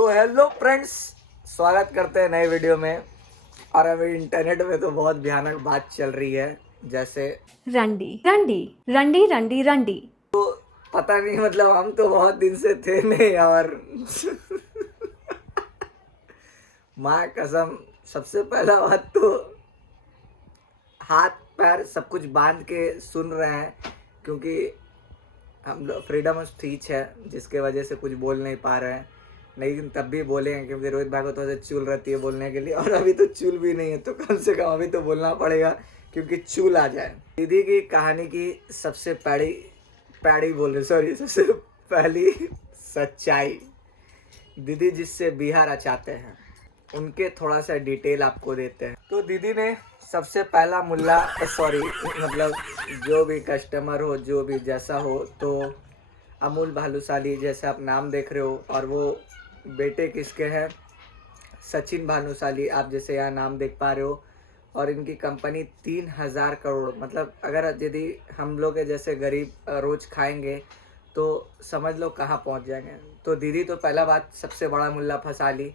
तो hello friends, स्वागत करते हैं नए वीडियो में। और अभी इंटरनेट में तो बहुत भयानक बात चल रही है, जैसे रंडी रंडी रंडी रंडी रंडी। तो पता नहीं, मतलब हम तो बहुत दिन से थे नहीं। और माँ कसम, सबसे पहला बात तो हाथ पैर सब कुछ बांध के सुन रहे हैं, क्योंकि हम लोग फ्रीडम ऑफ स्पीच है जिसके वजह से कुछ बोल नहीं पा रहे हैं। लेकिन तब भी बोलेंगे क्योंकि रोहित भाई को थोड़ा सा चूल रहती है बोलने के लिए, और अभी तो चूल भी नहीं है, तो कम से कम अभी तो बोलना पड़ेगा क्योंकि चूल आ जाए। दीदी की कहानी की सबसे सबसे पहली सच्चाई, दीदी जिससे बिहार चाहते हैं उनके थोड़ा सा डिटेल आपको देते हैं। तो दीदी ने सबसे पहला मुल्ला मतलब जो भी कस्टमर हो, जो भी जैसा हो, तो अमूल भानुशाली जैसे आप नाम देख रहे हो, और वो बेटे किसके हैं, सचिन भानुशाली, आप जैसे यहाँ नाम देख पा रहे हो। और इनकी कंपनी 3,000 करोड़, मतलब अगर यदि हम लोग के जैसे गरीब रोज खाएंगे तो समझ लो कहाँ पहुँच जाएंगे। तो दीदी तो पहला बात सबसे बड़ा मुल्ला फंसा ली,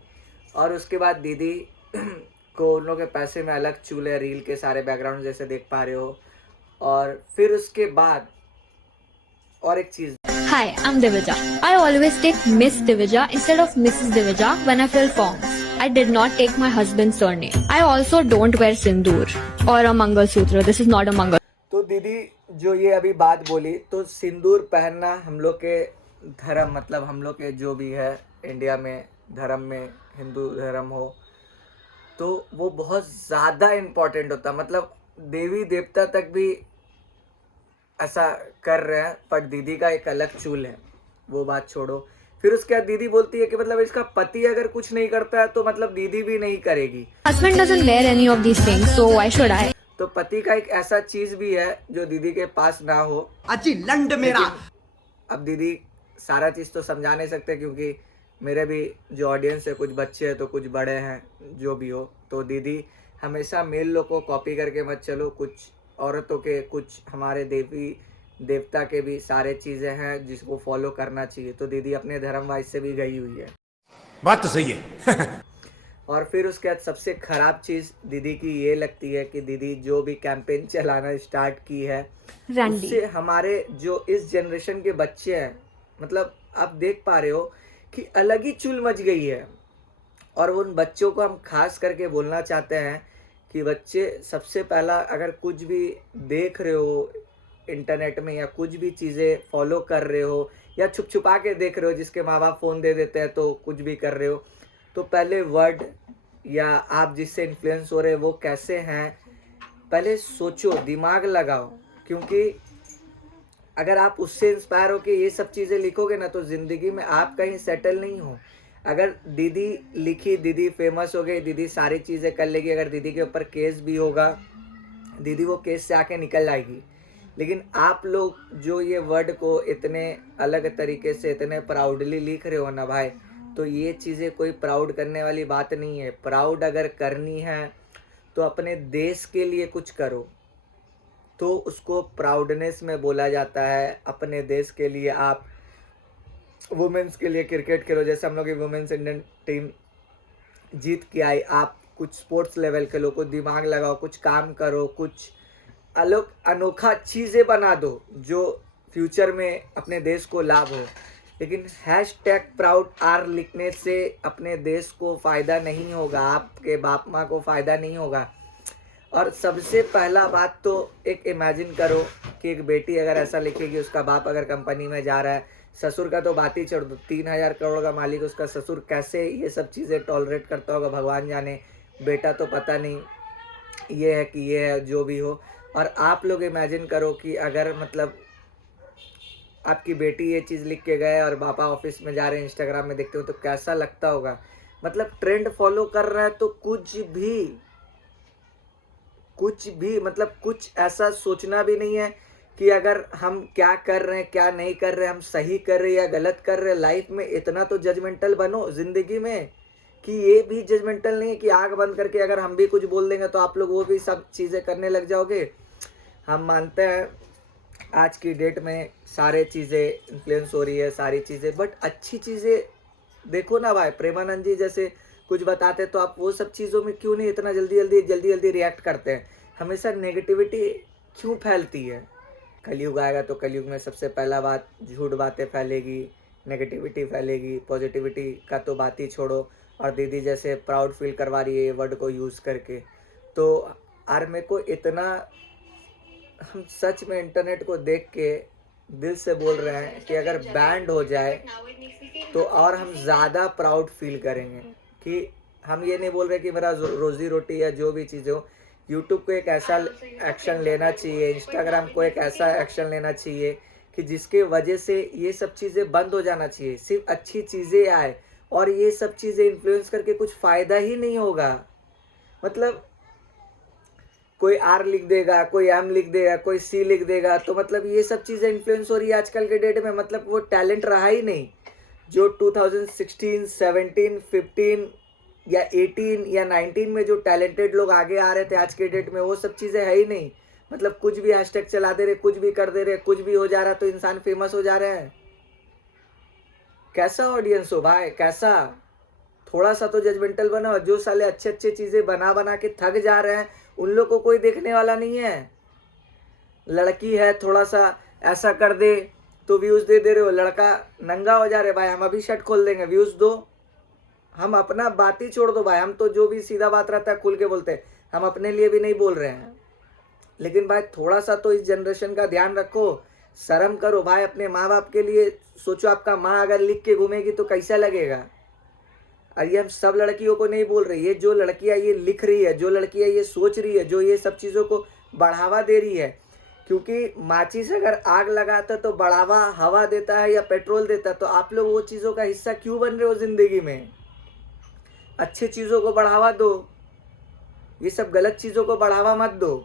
और उसके बाद दीदी को उन लोगों के पैसे में अलग चूल्हे रील के सारे बैकग्राउंड जैसे देख पा रहे हो। और फिर उसके बाद और एक चीज, Hi, I'm Divija. I always take Miss Divija instead of Mrs. Divija when I fill forms. I did not take my husband's surname. I also don't wear sindoor or a mangalsutra. This is not a mangal. तो दीदी जो ये अभी बात बोली, तो सिंदूर पहनना हम लोग के धर्म, मतलब हम लोग के जो भी है इंडिया में धर्म में, हिंदू धर्म हो, तो वो बहुत ज़्यादा इम्पोर्टेंट होता है। मतलब देवी देवता तक भी ऐसा कर रहे हैं, पर दीदी का एक अलग चूल है, वो बात छोड़ो। फिर उसके बाद दीदी बोलती है कि मतलब इसका पति अगर कुछ नहीं करता है तो मतलब दीदी भी नहीं करेगी। Husband doesn't wear any of these things, so why should I? तो पति का एक ऐसा चीज भी है जो दीदी के पास ना हो। अजी लंड मेरा। अब दीदी सारा चीज तो समझा नहीं सकते, क्योंकि मेरे भी जो ऑडियंस है कुछ बच्चे हैं तो कुछ बड़े हैं, जो भी हो। तो दीदी हमेशा मेल लोग को कॉपी करके मत चलो, कुछ औरतों के, कुछ हमारे देवी देवता के भी सारे चीजें हैं जिसको फॉलो करना चाहिए। तो दीदी अपने धर्म वाइज से भी गई हुई है। बात तो सही है। और फिर उसके बाद सबसे खराब चीज दीदी की ये लगती है कि दीदी जो भी कैंपेन चलाना स्टार्ट की है, उससे हमारे जो इस जनरेशन के बच्चे हैं, मतलब आप देख पा रहे हो कि अलग ही चुल मच गई है। और उन बच्चों को हम खास करके बोलना चाहते हैं कि बच्चे, सबसे पहला अगर कुछ भी देख रहे हो इंटरनेट में, या कुछ भी चीज़ें फॉलो कर रहे हो, या छुप छुपा के देख रहे हो, जिसके माँ बाप फ़ोन दे देते हैं तो कुछ भी कर रहे हो, तो पहले वर्ड या आप जिससे इन्फ्लुएंस हो रहे हैं वो कैसे हैं, पहले सोचो, दिमाग लगाओ। क्योंकि अगर आप उससे इंस्पायर हो के ये सब चीज़ें लिखोगे ना, तो ज़िंदगी में आप कहीं सेटल नहीं हो। अगर दीदी लिखी, दीदी फेमस हो गई, दीदी सारी चीज़ें कर लेगी, अगर दीदी के ऊपर केस भी होगा, दीदी वो केस से आके निकल जाएगी। लेकिन आप लोग जो ये वर्ड को इतने अलग तरीके से, इतने प्राउडली लिख रहे हो ना भाई, तो ये चीज़ें कोई प्राउड करने वाली बात नहीं है। प्राउड अगर करनी है तो अपने देश के लिए कुछ करो, तो उसको प्राउडनेस में बोला जाता है। अपने देश के लिए आप वुमेन्स के लिए क्रिकेट खेलो, जैसे हम लोग की वुमेन्स इंडियन टीम जीत के आई, आप कुछ स्पोर्ट्स लेवल खेलो, कुछ दिमाग लगाओ, कुछ काम करो, कुछ अलग अनोखा चीज़ें बना दो जो फ्यूचर में अपने देश को लाभ हो। लेकिन #प्राउड लिखने से अपने देश को फ़ायदा नहीं होगा, आपके बाप माँ को फ़ायदा नहीं होगा। और सबसे पहला बात तो एक इमेजिन करो कि एक बेटी अगर ऐसा लिखेगी, उसका बाप अगर कंपनी में जा रहा है, ससुर का तो बात ही छोड़ दो, 3,000 करोड़ का मालिक, उसका ससुर कैसे ये सब चीज़ें टॉलरेट करता होगा भगवान जाने। बेटा तो पता नहीं, ये है कि ये है, जो भी हो। और आप लोग इमेजिन करो कि अगर मतलब आपकी बेटी ये चीज़ लिख के गए और पापा ऑफिस में जा रहे हैं, इंस्टाग्राम में देखते हो तो कैसा लगता होगा। मतलब ट्रेंड फॉलो कर रहा है तो कुछ भी मतलब कुछ ऐसा सोचना भी नहीं है कि अगर हम क्या कर रहे हैं, क्या नहीं कर रहे हैं, हम सही कर रहे हैं या गलत कर रहे हैं। लाइफ में इतना तो जजमेंटल बनो ज़िंदगी में कि ये भी जजमेंटल नहीं है कि आंख बंद करके अगर हम भी कुछ बोल देंगे तो आप लोग वो भी सब चीज़ें करने लग जाओगे। हम मानते हैं आज की डेट में सारे चीज़ें इन्फ्लुएंस हो रही है, सारी चीज़ें, बट अच्छी चीज़ें देखो ना भाई, प्रेमानंद जी जैसे कुछ बताते तो आप वो सब चीज़ों में क्यों नहीं इतना जल्दी रिएक्ट करते हैं? हमेशा नेगेटिविटी क्यों फैलती है? कलयुग आएगा तो कलयुग में सबसे पहला बात झूठ बातें फैलेगी, नेगेटिविटी फैलेगी, पॉजिटिविटी का तो बात ही छोड़ो। और दीदी जैसे प्राउड फील करवा रही है ये वर्ड को यूज़ करके, तो यार मेरे को इतना, हम सच में इंटरनेट को देख के दिल से बोल रहे हैं कि अगर बैंड हो जाए तो और हम ज़्यादा प्राउड फील करेंगे। कि हम ये नहीं बोल रहे कि मेरा रोज़ी रोटी या जो भी चीज़ें हो, यूट्यूब को एक ऐसा एक्शन लेना चाहिए, इंस्टाग्राम को एक ऐसा एक्शन लेना चाहिए कि जिसके वजह से ये सब चीज़ें बंद हो जाना चाहिए, सिर्फ अच्छी चीज़ें आए। और ये सब चीज़ें इन्फ्लुएंस करके कुछ फ़ायदा ही नहीं होगा। मतलब कोई आर लिख देगा, कोई एम लिख देगा, कोई सी लिख देगा, तो मतलब ये सब चीज़ें इन्फ्लुएंस हो रही है आजकल के डेट में। मतलब वो टैलेंट रहा ही नहीं जो 2016, 17, 15 या 18 या 19 में जो टैलेंटेड लोग आगे आ रहे थे आज के डेट में, वो सब चीज़ें है ही नहीं। मतलब कुछ भी हैशटैग चला दे रहे, कुछ भी कर दे रहे, कुछ भी हो जा रहा तो इंसान फेमस हो जा रहे हैं। कैसा ऑडियंस हो भाई, कैसा? थोड़ा सा तो जजमेंटल बनो। जो साले अच्छे अच्छे चीज़ें बना के थक जा रहे हैं उन लोग को कोई देखने वाला नहीं है। लड़की है थोड़ा सा ऐसा कर दे तो व्यूज़ दे रहे हो, लड़का नंगा हो जा रहे भाई हम अभी शर्ट खोल देंगे, व्यूज़ दो। हम अपना बात ही छोड़ दो भाई, हम तो जो भी सीधा बात रहता है खुल के बोलते हैं, हम अपने लिए भी नहीं बोल रहे हैं। लेकिन भाई थोड़ा सा तो इस जनरेशन का ध्यान रखो, शर्म करो भाई, अपने माँ बाप के लिए सोचो। आपका माँ अगर लिख के घूमेगी तो कैसा लगेगा? और ये हम सब लड़कियों को नहीं बोल रहे, ये जो लड़कियां ये लिख रही है, जो लड़कियां ये सोच रही है, जो ये सब चीज़ों को बढ़ावा दे रही है, क्योंकि माचिस अगर आग लगाता तो बढ़ावा हवा देता है या पेट्रोल देता, तो आप लोग वो चीज़ों का हिस्सा क्यों बन रहे हो ज़िंदगी में? अच्छी चीज़ों को बढ़ावा दो, ये सब गलत चीज़ों को बढ़ावा मत दो।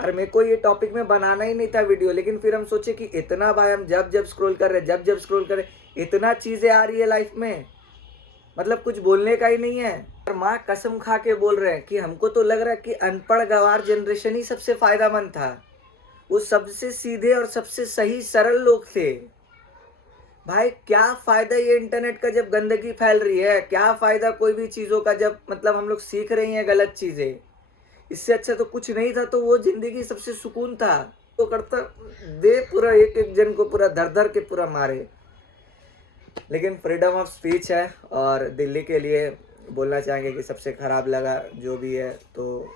और मेरे को ये टॉपिक में बनाना ही नहीं था वीडियो, लेकिन फिर हम सोचे कि इतना भाई हम जब स्क्रॉल कर रहे इतना चीज़ें आ रही है लाइफ में, मतलब कुछ बोलने का ही नहीं है। और माँ कसम खा के बोल रहे हैं कि हमको तो लग रहा है कि अनपढ़ गंवार जनरेशन ही सबसे फायदामंद था। वो सबसे सीधे और सबसे सही सरल लोग थे। भाई क्या फ़ायदा ये इंटरनेट का जब गंदगी फैल रही है? क्या फ़ायदा कोई भी चीज़ों का जब मतलब हम लोग सीख रहे हैं गलत चीज़ें? इससे अच्छा तो कुछ नहीं था। तो वो ज़िंदगी सबसे सुकून था। तो करता दे पूरा एक एक जन को पूरा धर के पूरा मारे। लेकिन फ्रीडम ऑफ स्पीच है और दिल्ली के लिए बोलना चाहेंगे कि सबसे ख़राब लगा जो भी है, तो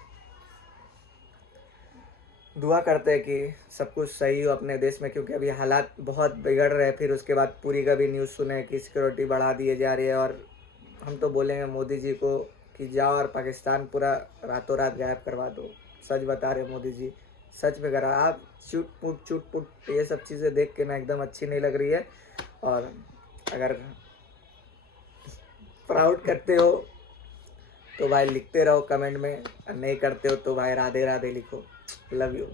दुआ करते हैं कि सब कुछ सही हो अपने देश में, क्योंकि अभी हालात बहुत बिगड़ रहे हैं। फिर उसके बाद पूरी का भी न्यूज़ सुने कि सिक्योरिटी बढ़ा दिए जा रही है। और हम तो बोलेंगे मोदी जी को कि जाओ और पाकिस्तान पूरा रातों रात गायब करवा दो। सच बता रहे मोदी जी, सच में करा। आप चूट पुट ये सब चीज़ें देख के ना एकदम अच्छी नहीं लग रही है। और अगर प्राउड करते हो तो भाई लिखते रहो कमेंट में, और नहीं करते हो तो भाई राधे राधे लिखो। Love you.